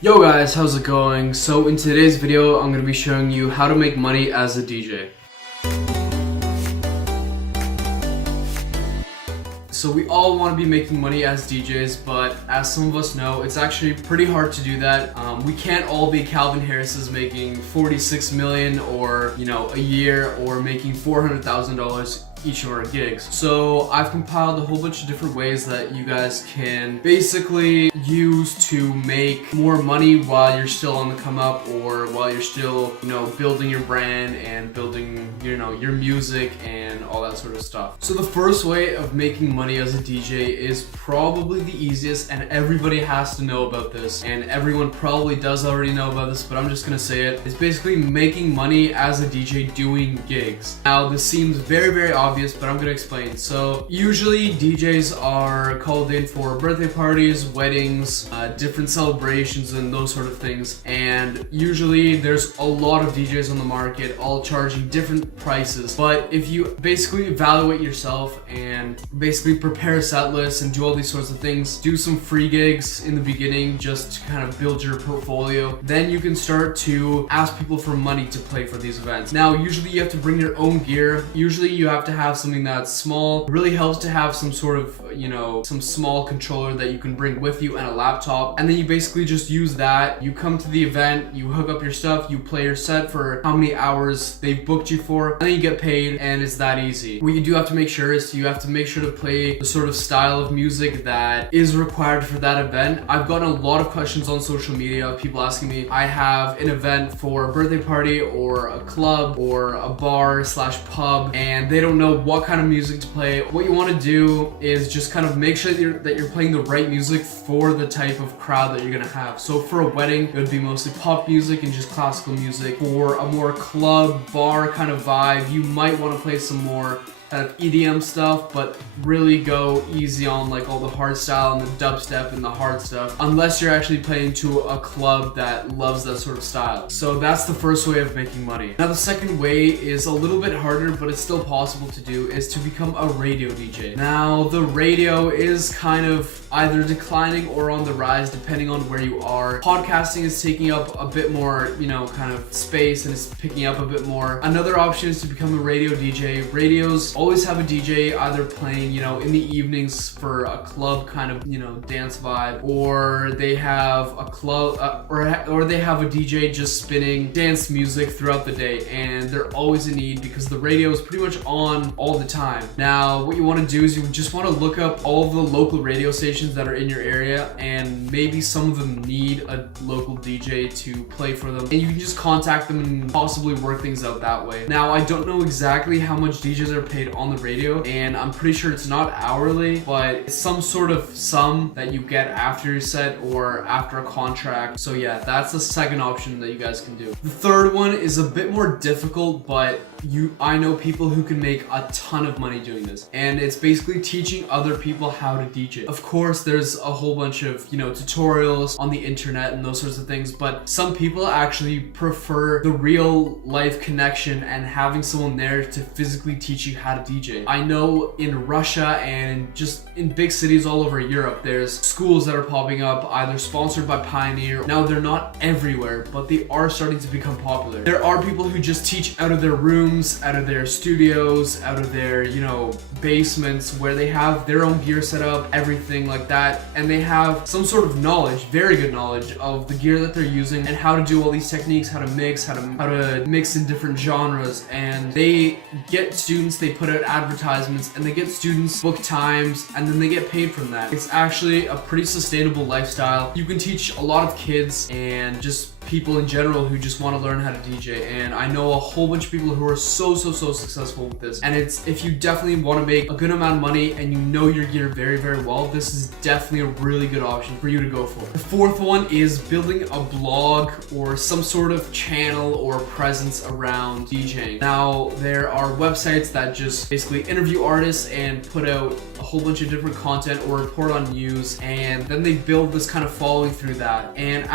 Yo guys, how's it going? So in today's video, I'm going to be showing you how to make money as a DJ. So we all want to be making money as DJs, but as some of us know, it's actually pretty hard to do that. We can't all be Calvin Harris's making 46 million or, a year, or making $400,000 each of our gigs. So I've compiled a whole bunch of different ways that you guys can basically use to make more money while you're still on the come up, or while you're still, building your brand and building, your music and all that sort of stuff. So the first way of making money as a DJ is probably the easiest, and everybody has to know about this, and everyone probably does already know about this, but I'm just gonna say it. It's basically making money as a DJ doing gigs. Now this seems very, very obvious, but I'm gonna explain. So usually DJs are called in for birthday parties, weddings, different celebrations and those sort of things, and usually there's a lot of DJs on the market all charging different prices. But if you basically evaluate yourself and basically prepare a set list and do all these sorts of things, do some free gigs in the beginning just to kind of build your portfolio, then you can start to ask people for money to play for these events. Now usually you have to bring your own gear. Usually you have to have something that's small. It really helps to have some sort of, some small controller that you can bring with you and a laptop, and then you basically just use that. You come to the event, you hook up your stuff, you play your set for how many hours they've booked you for, and then you get paid, and it's that easy. What you do have to make sure is you have to make sure to play the sort of style of music that is required for that event. I've gotten a lot of questions on social media, people asking me, I have an event for a birthday party or a club or a bar / pub, and they don't know what kind of music to play. What you want to do is just kind of make sure that you're playing the right music for the type of crowd that you're gonna have. So for a wedding, it would be mostly pop music and just classical music. For a more club, bar kind of vibe, you might want to play some more kind of EDM stuff, but really go easy on like all the hard style and the dubstep and the hard stuff, unless you're actually playing to a club that loves that sort of style. So that's the first way of making money. Now the second way is a little bit harder, but it's still possible to do, is to become a radio DJ. Now the radio is kind of either declining or on the rise depending on where you are. Podcasting is taking up a bit more, kind of space, and it's picking up a bit more. Another option is to become a radio DJ. Radios always have a DJ either playing, in the evenings for a club kind of, dance vibe, or they have a club, or they have a DJ just spinning dance music throughout the day, and they're always in need because the radio is pretty much on all the time. Now, what you want to do is you just want to look up all of the local radio stations that are in your area, and maybe some of them need a local DJ to play for them, and you can just contact them and possibly work things out that way. Now, I don't know exactly how much DJs are paid on the radio, and I'm pretty sure it's not hourly, but it's some sort of sum that you get after your set or after a contract. So yeah, that's the second option that you guys can do. The third one is a bit more difficult, but I know people who can make a ton of money doing this, and it's basically teaching other people how to DJ. Of course, there's a whole bunch of, tutorials on the internet and those sorts of things, but some people actually prefer the real life connection and having someone there to physically teach you how to DJ. I know in Russia and just in big cities all over Europe, there's schools that are popping up, either sponsored by Pioneer. Now they're not everywhere, but they are starting to become popular. There are people who just teach out of their rooms, out of their studios, out of their, basements, where they have their own gear set up, everything like that, and they have some sort of knowledge, very good knowledge of the gear that they're using and how to do all these techniques, how to mix in different genres, and they get students, they put out advertisements, and they get students book times, and then they get paid from that. It's actually a pretty sustainable lifestyle. You can teach a lot of kids and just people in general who just want to learn how to DJ, and I know a whole bunch of people who are so successful with this. And if you definitely want to make a good amount of money and you know your gear very, very well, this is definitely a really good option for you to go for. The fourth one is building a blog or some sort of channel or presence around DJing. Now there are websites that just basically interview artists and put out a whole bunch of different content or report on news, and then they build this kind of following through that. And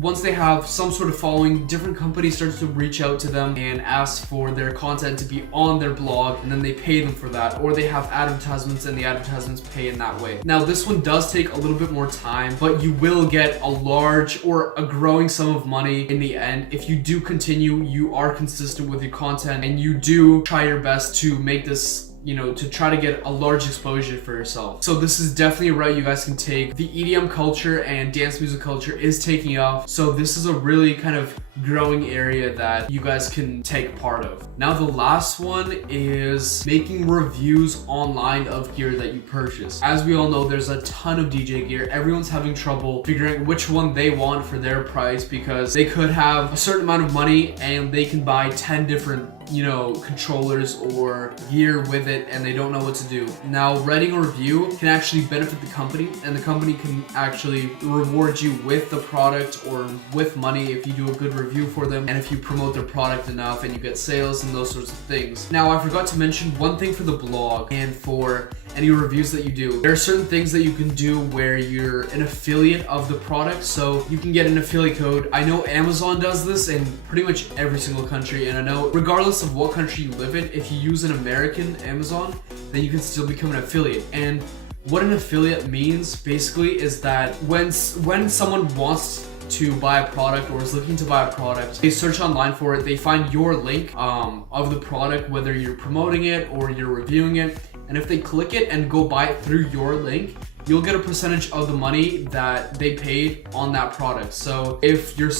once they have some sort of following, different companies start to reach out to them and ask for their content to be on their blog, and then they pay them for that, or they have advertisements and the advertisements pay in that way. Now this one does take a little bit more time, but you will get a large or a growing sum of money in the end if you do continue, you are consistent with your content, and you do try your best to make this, you know, to try to get a large exposure for yourself. So this is definitely a route you guys can take. The EDM culture and dance music culture is taking off, so this is a really kind of growing area that you guys can take part of. Now the last one is making reviews online of gear that you purchase. As we all know, there's a ton of DJ gear. Everyone's having trouble figuring which one they want for their price, because they could have a certain amount of money and they can buy 10 different, you know, controllers or gear with it, and they don't know what to do. Now writing a review can actually benefit the company, and the company can actually reward you with the product or with money if you do a good review for them, and if you promote their product enough and you get sales and those sorts of things. Now I forgot to mention one thing for the blog and for any reviews that you do. There are certain things that you can do where you're an affiliate of the product, so you can get an affiliate code. I know Amazon does this in pretty much every single country, and I know regardless of what country you live in, if you use an American Amazon, then you can still become an affiliate. And what an affiliate means basically is that when someone wants to buy a product or is looking to buy a product, they search online for it, they find your link of the product, whether you're promoting it or you're reviewing it, and if they click it and go buy it through your link, you'll get a percentage of the money that they paid on that product. So if you're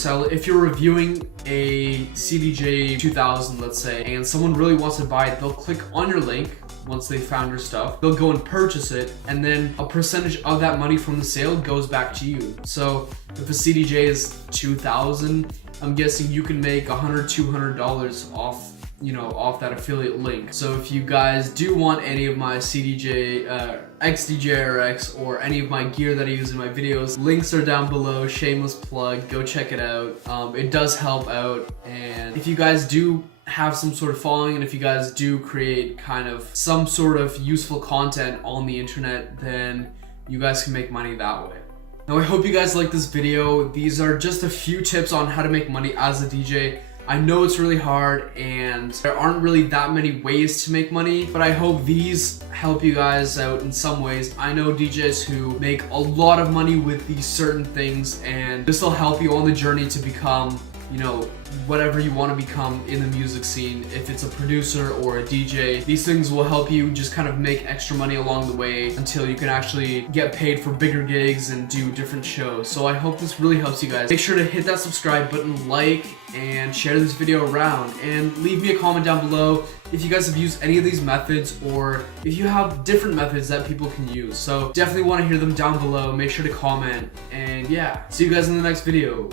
reviewing a CDJ-2000, let's say, and someone really wants to buy it, they'll click on your link. Once they found your stuff, they'll go and purchase it, and then a percentage of that money from the sale goes back to you. So if a CDJ is $2,000, I'm guessing you can make $100-$200 off, you know, off that affiliate link. So if you guys do want any of my xdj-rx or any of my gear that I use in my videos, links are down below. Shameless plug, go check it out. It does help out, and if you guys do have some sort of following, and if you guys do create kind of some sort of useful content on the internet, then you guys can make money that way. Now I hope you guys like this video. These are just a few tips on how to make money as a DJ. I know it's really hard and there aren't really that many ways to make money, but I hope these help you guys out in some ways. I know DJs who make a lot of money with these certain things, and this will help you on the journey to become, you know, whatever you want to become in the music scene. If it's a producer or a DJ, these things will help you just kind of make extra money along the way until you can actually get paid for bigger gigs and do different shows. So I hope this really helps you guys. Make sure to hit that subscribe button, like, and share this video around, and leave me a comment down below if you guys have used any of these methods, or if you have different methods that people can use. So definitely want to hear them down below. Make sure to comment, and yeah, see you guys in the next video.